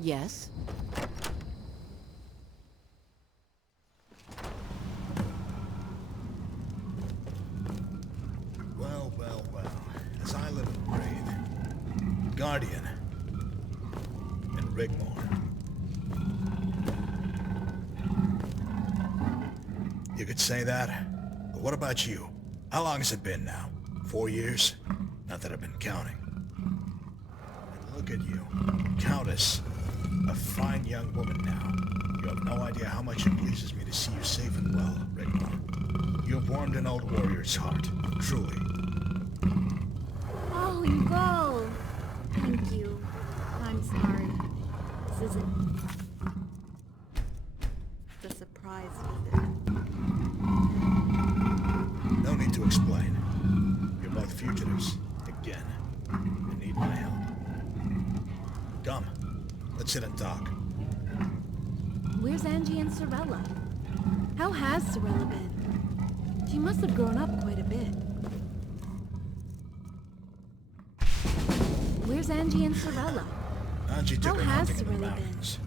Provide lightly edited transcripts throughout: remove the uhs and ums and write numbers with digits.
Yes? Well, well, well. As I live and breathe. Guardian. And Rigmor. You could say that, but what about you? How long has it been now? 4 years? Not that I've been counting. And look at you. Countess. A fine young woman now. You have no idea how much it pleases me to see you safe and well, Rigmor. You have warmed an old warrior's heart. Truly. Oh, you go! Thank you. I'm sorry. This isn't the surprise visit. No need to explain. You're both fugitives. Again. You need my help. Come. Let's sit and talk. Where's Angie and Sorella? How has Sorella been? She must have grown up quite a bit. Where's Angie and Sorella? Angie took her How has hunting in the Cyrodiil been? mountains.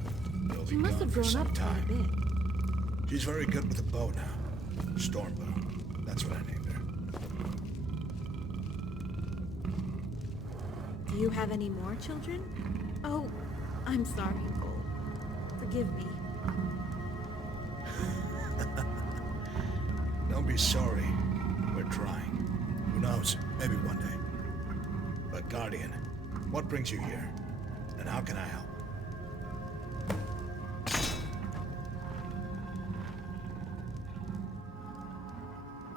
They'll She be must gone have for grown some up quite a time. bit. She's very good with a bow now. Stormbow. That's what I named her. Do you have any more children? Oh, I'm sorry, Cole. Forgive me. Don't be sorry. We're trying. Who knows? Maybe one day. But Guardian, what brings you here? And how can I help?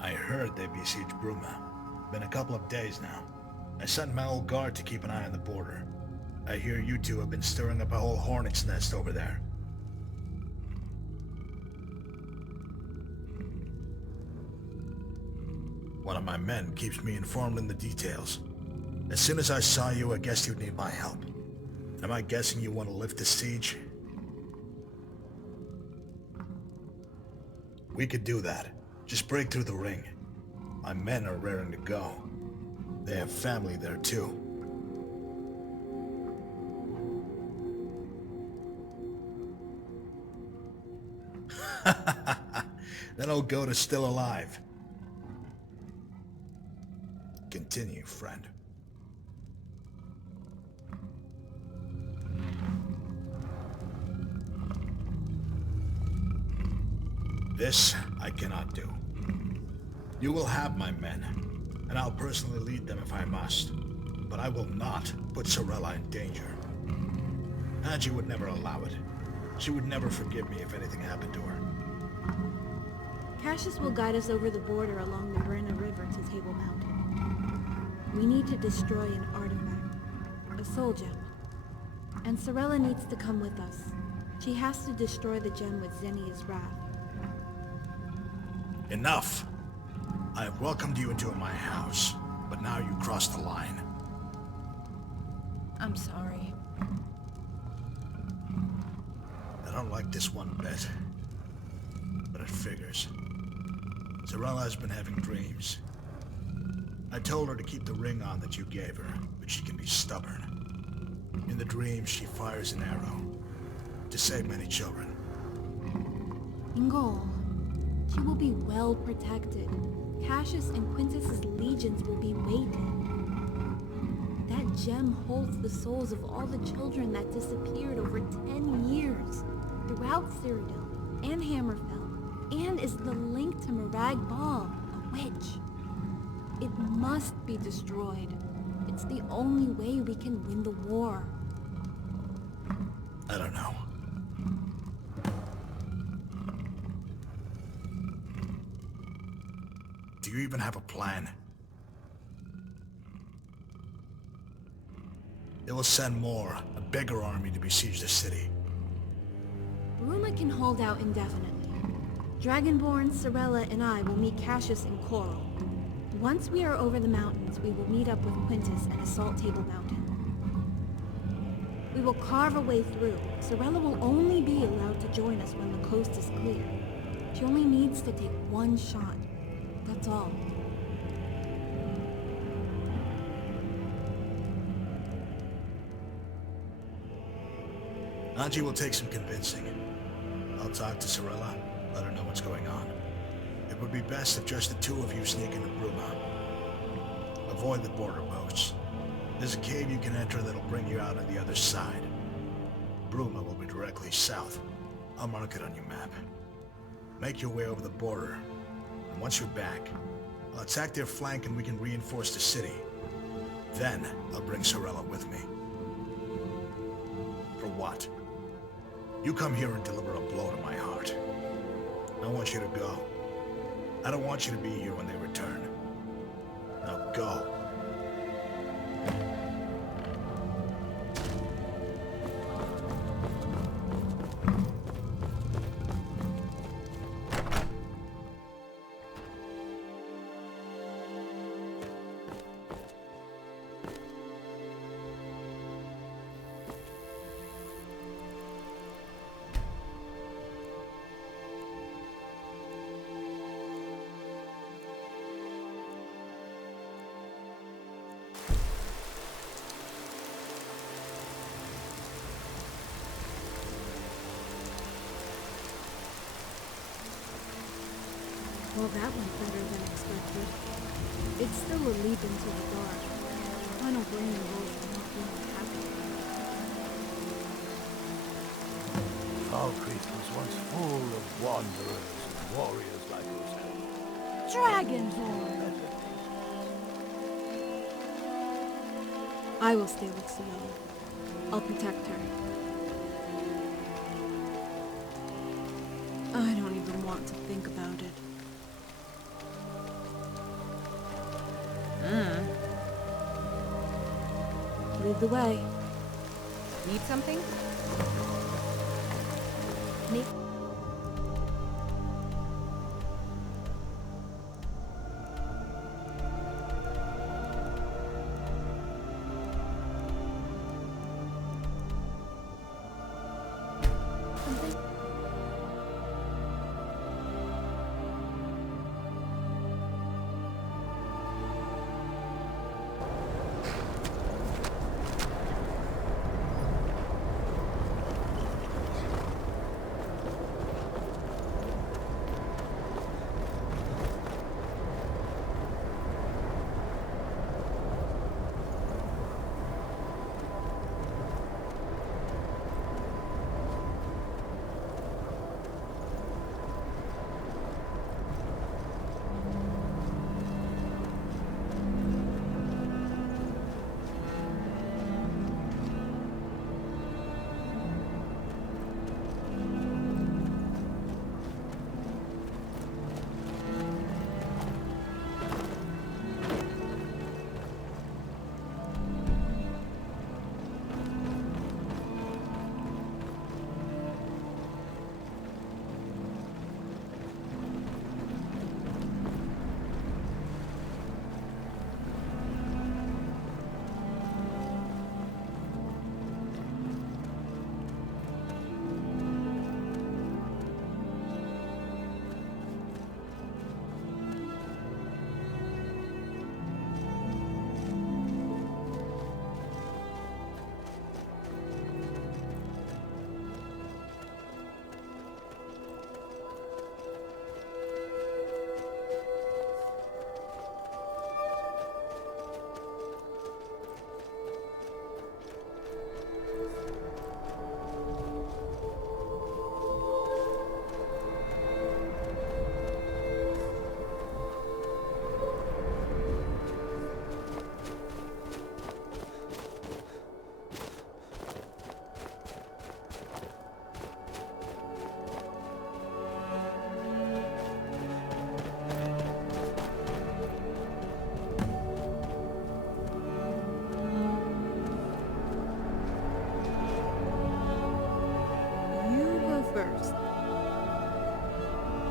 I heard they besieged Bruma. Been a couple of days now. I sent my old guard to keep an eye on the border. I hear you two have been stirring up a whole hornet's nest over there. One of my men keeps me informed in the details. As soon as I saw you, I guessed you'd need my help. Am I guessing you want to lift the siege? We could do that. Just break through the ring. My men are raring to go. They have family there too. That old goat is still alive. Continue, friend. This I cannot do. You will have my men, and I'll personally lead them if I must. But I will not put Sorella in danger. Angie would never allow it. She would never forgive me if anything happened to her. Cassius will guide us over the border along the Brenna River to Table Mountain. We need to destroy an artifact, a soul gem. And Sorella needs to come with us. She has to destroy the gem with Zennia's wrath. Enough! I have welcomed you into my house, but now you crossed the line. I'm sorry. I don't like this one bit, but it figures. Sorella has been having dreams. I told her to keep the ring on that you gave her, but she can be stubborn. In the dreams, she fires an arrow to save many children. Ingol, she will be well protected. Cassius and Quintus's legions will be waiting. That gem holds the souls of all the children that disappeared over 10 years throughout Cyrodiil and Hammerfell, and is the link to Mirag Ball, a witch. It must be destroyed. It's the only way we can win the war. I don't know. Do you even have a plan? They will send more, a bigger army to besiege the city. Bruma can hold out indefinitely. Dragonborn, Sorella, and I will meet Cassius in Coral. Once we are over the mountains, we will meet up with Quintus and assault Table Mountain. We will carve a way through. Sorella will only be allowed to join us when the coast is clear. She only needs to take one shot. That's all. Anji will take some convincing. I'll talk to Cyrodiil, let her know what's going on. It would be best if just the two of you sneak into Bruma. Avoid the border posts. There's a cave you can enter that'll bring you out on the other side. Bruma will be directly south. I'll mark it on your map. Make your way over the border, and once you're back, I'll attack their flank and we can reinforce the city. Then, I'll bring Cyrodiil with me. For what? You come here and deliver a blow to my heart. I want you to go. I don't want you to be here when they return. Now go. Well, that went better than expected. It's still a leap into the dark. I don't blame the wolves for not being happy. Falkreath was once full of wanderers and warriors like yourself. Dragonborn! I will stay with Cyrodiil. I'll protect her. I don't even want to think about it. Lead the way. Need something? Nick. Something?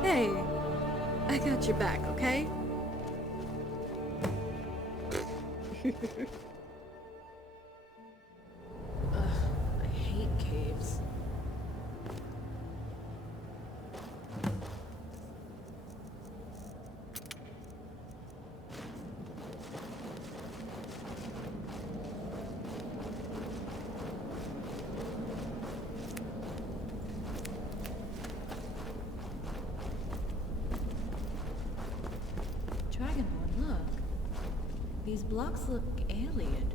Hey, I got your back, okay? I hate caves. blocks look alien.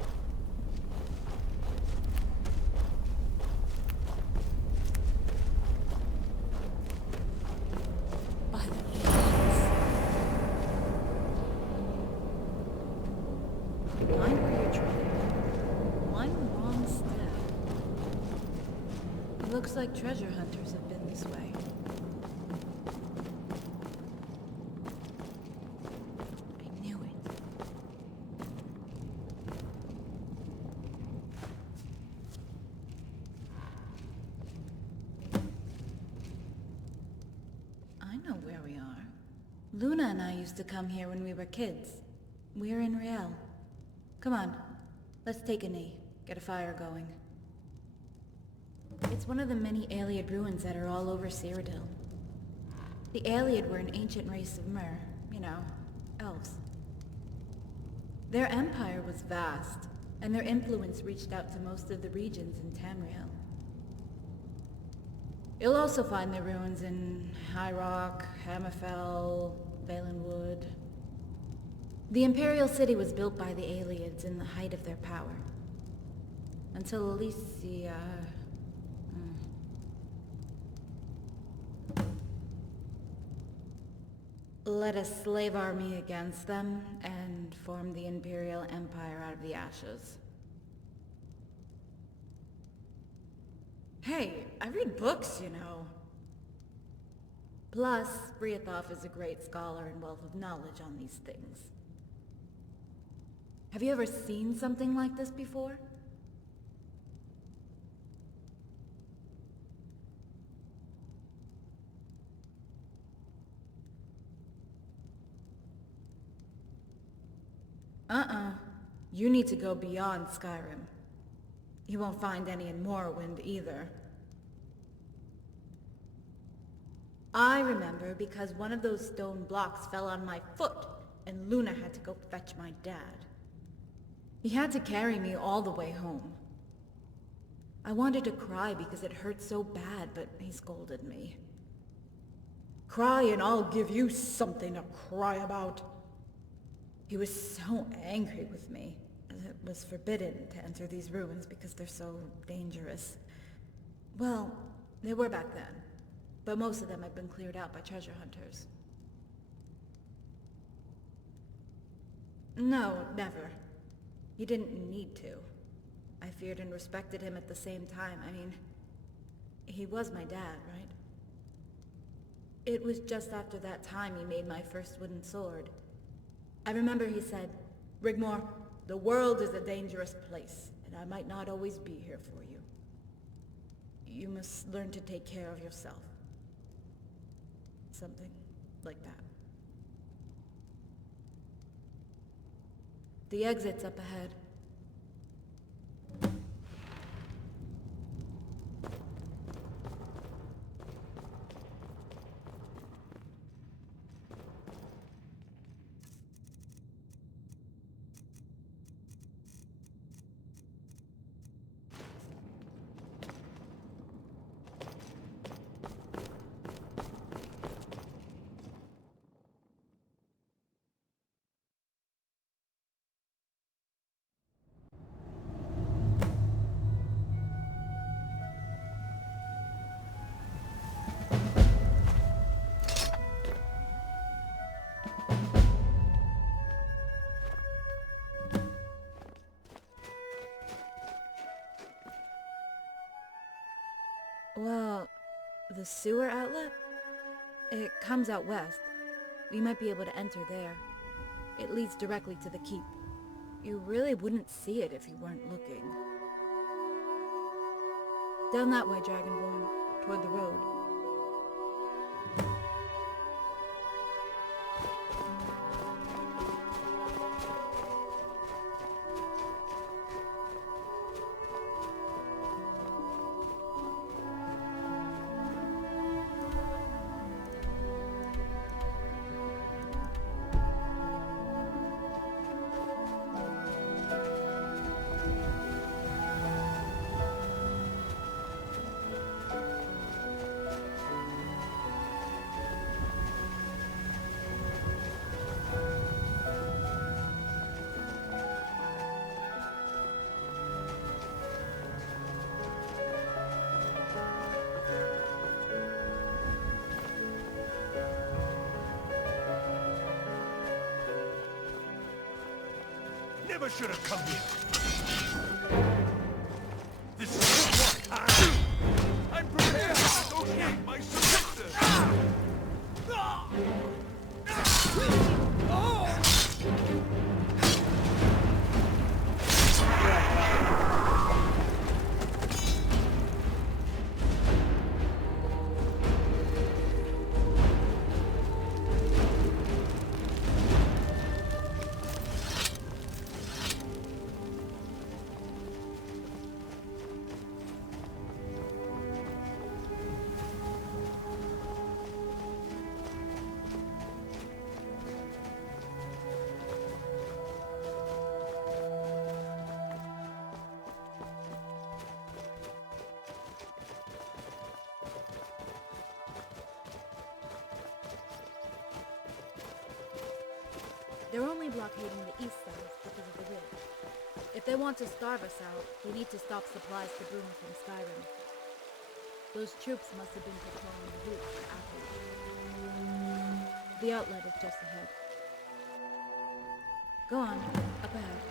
By the gods. Mind where you're treading. One wrong step. It looks like treasure hunters have been this way. I knew it. I know where we are. Luna and I used to come here when we were kids. We're in Riel. Come on, let's take a knee, get a fire going. It's one of the many Ayleid ruins that are all over Cyrodiil. The Ayleid were an ancient race of Mer, you know, elves. Their empire was vast, and their influence reached out to most of the regions in Tamriel. You'll also find their ruins in High Rock, Hammerfell, Valenwood. The Imperial City was built by the Ayleids in the height of their power. Until Alicia... led a slave army against them and formed the Imperial Empire out of the ashes. Hey, I read books, you know. Plus, Briathov is a great scholar and wealth of knowledge on these things. Have you ever seen something like this before? You need to go beyond Skyrim. You won't find any in Morrowind either. I remember because one of those stone blocks fell on my foot, and Luna had to go fetch my dad. He had to carry me all the way home. I wanted to cry because it hurt so bad, but he scolded me. Cry and I'll give you something to cry about. He was so angry with me. It was forbidden to enter these ruins because they're so dangerous. Well, they were back then, but most of them had been cleared out by treasure hunters. No, never. He didn't need to. I feared and respected him at the same time. I mean, he was my dad, right? It was just after that time he made my first wooden sword. I remember he said, "Rigmor, the world is a dangerous place, and I might not always be here for you. You must learn to take care of yourself." Something like that. The exit's up ahead. Well, the sewer outlet? It comes out west. We might be able to enter there. It leads directly to the keep. You really wouldn't see it if you weren't looking. Down that way, Dragonborn, toward the road. never should have come here. This is what I'm prepared to negotiate my surrender. They're only blockading the east side because of the ridge. If they want to starve us out, we need to stop supplies to Broom from Skyrim. Those troops must have been patrolling the route for Apple. The outlet is just ahead. Go on, up ahead.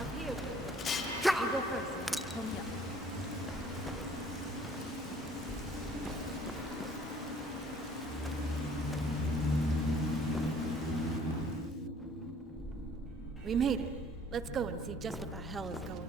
Up here. You go first. Pull me up. We made it. Let's go and see just what the hell is going on.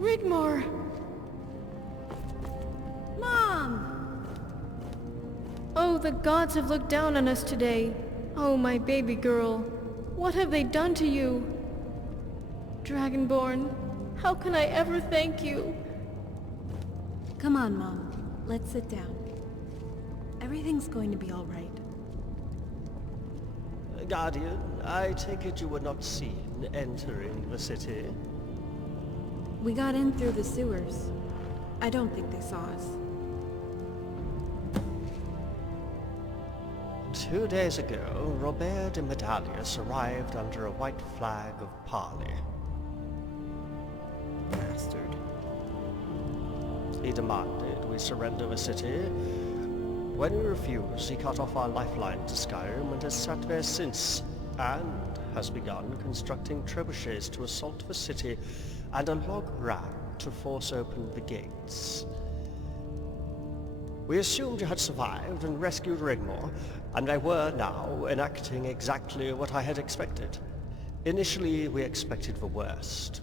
Rigmor! Mom! Oh, the gods have looked down on us today. Oh, my baby girl. What have they done to you? Dragonborn, how can I ever thank you? Come on, Mom. Let's sit down. Everything's going to be all right. Guardian, I take it you were not seen entering the city? We got in through the sewers. I don't think they saw us. 2 days ago, Robert de Medallius arrived under a white flag of parley. Bastard. He demanded we surrender the city. When we refused, he cut off our lifeline to Skyrim and has sat there since, and has begun constructing trebuchets to assault the city and a log ram to force open the gates. We assumed you had survived and rescued Rigmor, and they were now enacting exactly what I had expected. Initially, we expected the worst.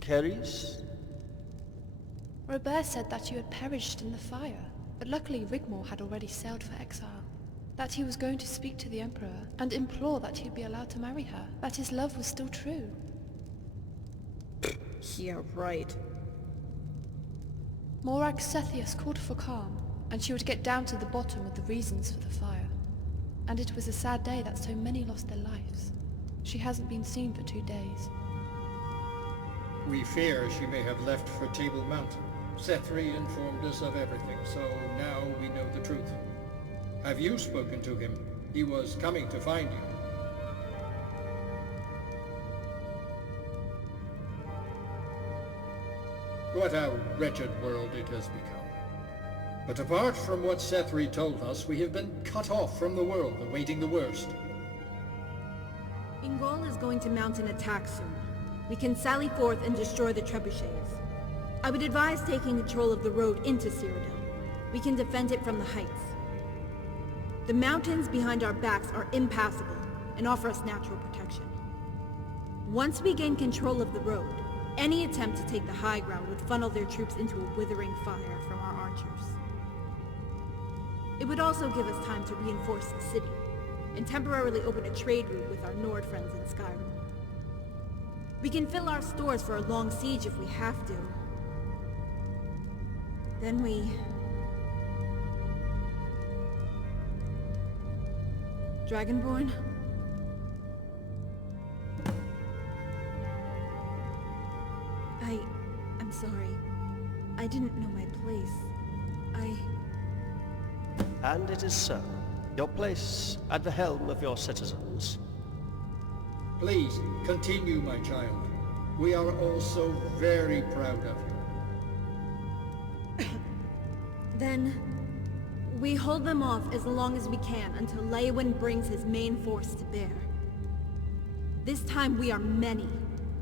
Keris? Robert said that you had perished in the fire, but luckily Rigmor had already sailed for exile. That he was going to speak to the Emperor and implore that he'd be allowed to marry her, that his love was still true. Yeah, right. Morag Sethius called for calm, and she would get down to the bottom of the reasons for the fire. And it was a sad day that so many lost their lives. She hasn't been seen for 2 days. We fear she may have left for Table Mountain. Sethri informed us of everything, so now we know the truth. Have you spoken to him? He was coming to find you. What a wretched world it has become. But apart from what Sethri told us, we have been cut off from the world, awaiting the worst. Ingol is going to mount an attack soon. We can sally forth and destroy the trebuchets. I would advise taking control of the road into Cyrodiil. We can defend it from the heights. The mountains behind our backs are impassable and offer us natural protection. Once we gain control of the road, Any attempt to take the high ground would funnel their troops into a withering fire from our archers. It would also give us time to reinforce the city, and temporarily open a trade route with our Nord friends in Skyrim. We can fill our stores for a long siege if we have to. Then we... Dragonborn? I'm sorry. I didn't know my place. And it is so. Your place at the helm of your citizens. Please, continue, my child. We are all so very proud of you. Then... we hold them off as long as we can until Leywin brings his main force to bear. This time we are many.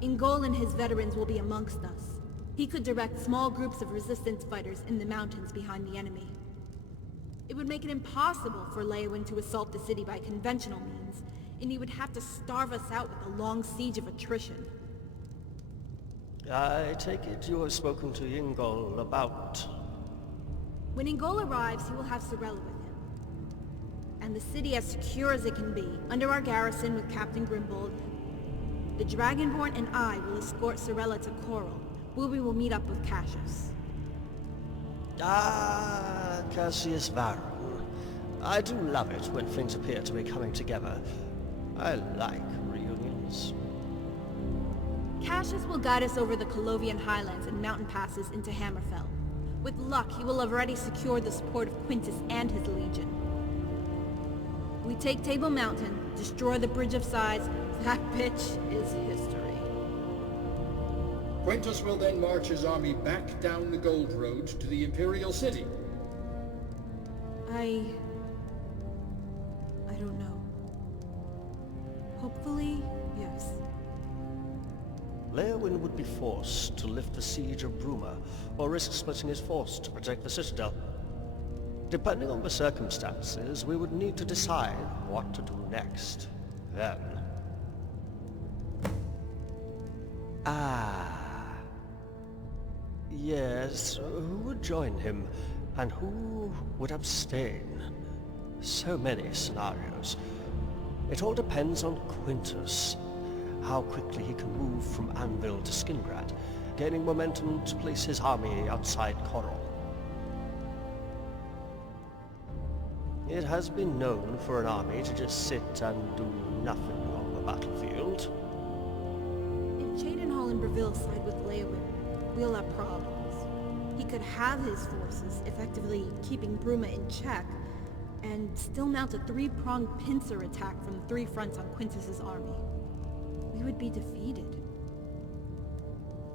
Ingol and his veterans will be amongst us. He could direct small groups of resistance fighters in the mountains behind the enemy. It would make it impossible for Leywin to assault the city by conventional means, and he would have to starve us out with a long siege of attrition. I take it you have spoken to Ingol about... When Ingol arrives, he will have Cyrodiil with him. And the city as secure as it can be, under our garrison with Captain Grimbold. The Dragonborn and I will escort Cyrodiil to Coral, where we will meet up with Cassius. Ah, Cassius Varron. I do love it when things appear to be coming together. I like reunions. Cassius will guide us over the Colovian highlands and mountain passes into Hammerfell. With luck, he will have already secured the support of Quintus and his legion. We take Table Mountain, destroy the Bridge of Sighs. That bitch is history. Quintus will then march his army back down the Gold Road to the Imperial City. I don't know. Hopefully, yes. Leywin would be forced to lift the siege of Bruma, or risk splitting his force to protect the Citadel. Depending on the circumstances, we would need to decide what to do next. Then... Yes, who would join him, and who would abstain? So many scenarios. It all depends on Quintus. How quickly he can move from Anvil to Skingrad, gaining momentum to place his army outside Coral. It has been known for an army to just sit and do nothing on the battlefield. If Cheydinhal and Breville side with Leywin, we'll have problems. He could have his forces, effectively keeping Bruma in check, and still mount a three-pronged pincer attack from the three fronts on Quintus's army. We would be defeated.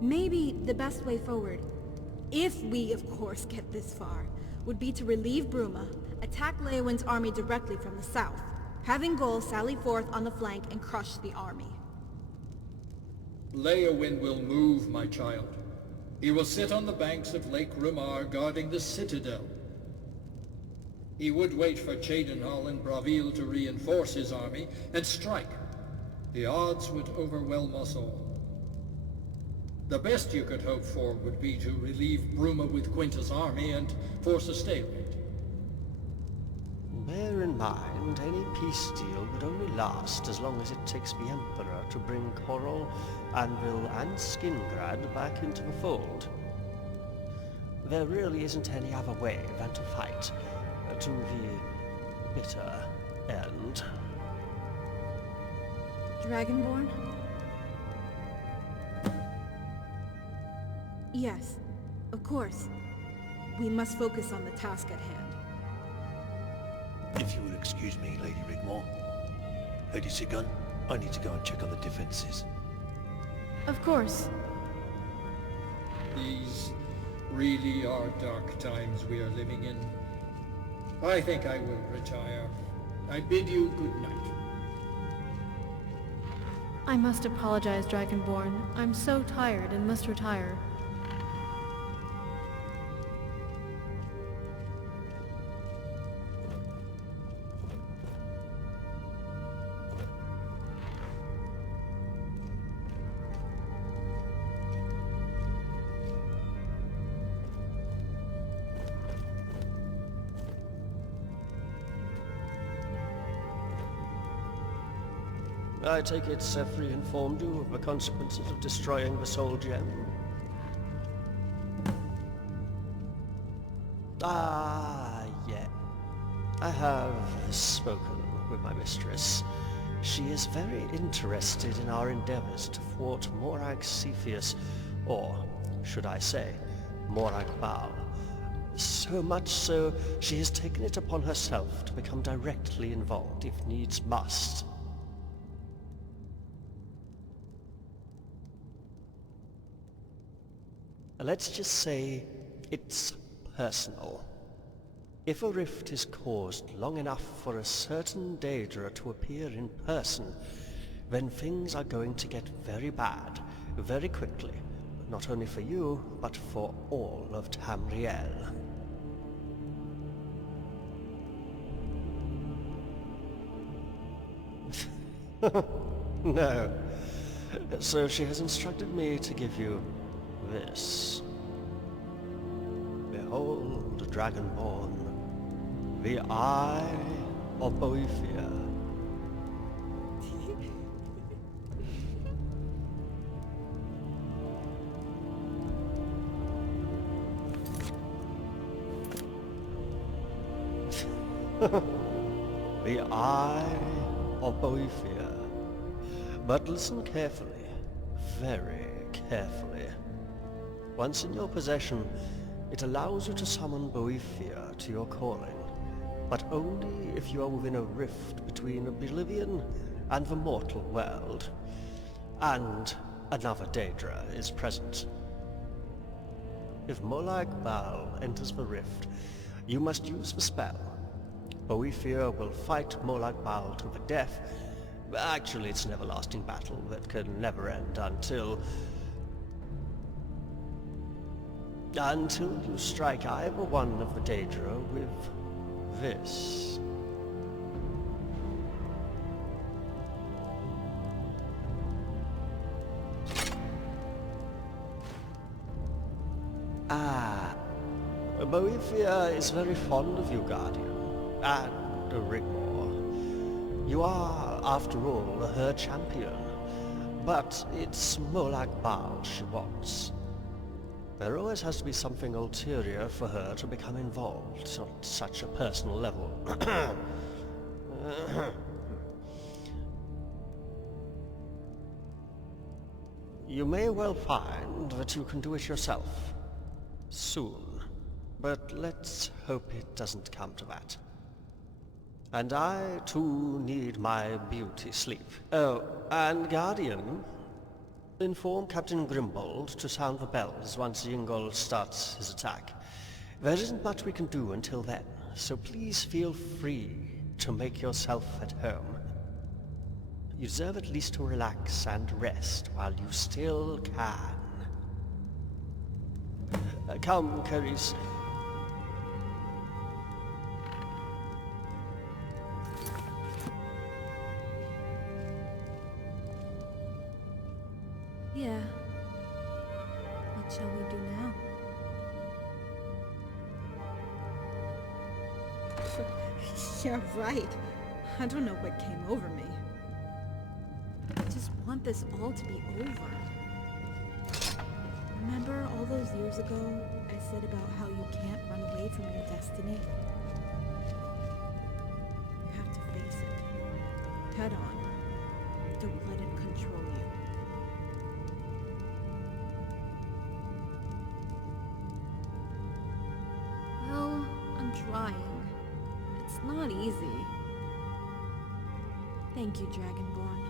Maybe the best way forward, if we of course get this far, would be to relieve Bruma, attack Leywin's army directly from the south, having Ingol sally forth on the flank and crush the army. Leywin will move, my child. He will sit on the banks of Lake Rigmor guarding the Citadel. He would wait for Cheydinhal and Breville to reinforce his army and strike. The odds would overwhelm us all. The best you could hope for would be to relieve Bruma with Quintus' army and force a stalemate. Bear in mind, any peace deal would only last as long as it takes the Emperor to bring Coral, Anvil, and Skingrad back into the fold. There really isn't any other way than to fight, to the bitter end. Dragonborn? Yes, of course. We must focus on the task at hand. If you would excuse me, Lady Rigmor. Lady Sigun, I need to go and check on the defenses. Of course. These really are dark times we are living in. I think I will retire. I bid you good night. I must apologize, Dragonborn. I'm so tired and must retire. I take it Sethri informed you of the consequences of destroying the soul gem? Ah, yeah. I have spoken with my mistress. She is very interested in our endeavors to thwart Morag Cepheus, or, should I say, Morag Baal. So much so, she has taken it upon herself to become directly involved if needs must. Let's just say it's personal. If a rift is caused long enough for a certain Daedra to appear in person, then things are going to get very bad, very quickly. Not only for you, but for all of Tamriel. No. So she has instructed me to give you this. Behold, Dragonborn, the Eye of Boethia. The Eye of Boethia. But listen carefully, very carefully. Once in your possession, it allows you to summon Boethia to your calling, but only if you are within a rift between Oblivion and the mortal world, and another Daedra is present. If Molag Bal enters the rift, you must use the spell. Boethia will fight Molag Bal to the death. Actually, it's an everlasting battle that can never end until you strike either one of the Daedra with this. Boethia is very fond of you, Guardian, and Rigmor. You are, after all, her champion, but it's Molag Bal she wants. There always has to be something ulterior for her to become involved on such a personal level. You may well find that you can do it yourself. Soon. But let's hope it doesn't come to that. And I, too, need my beauty sleep. Oh, and Guardian, inform Captain Grimbold to sound the bells once Yingol starts his attack. There isn't much we can do until then, so please feel free to make yourself at home. You deserve at least to relax and rest while you still can. Come, Carice. Yeah. What shall we do now? Yeah, right. I don't know what came over me. I just want this all to be over. Remember all those years ago I said about how you can't run away from your destiny? You have to face it. Head on. Don't let it control you. Well, I'm trying. It's not easy. Thank you, Dragonborn.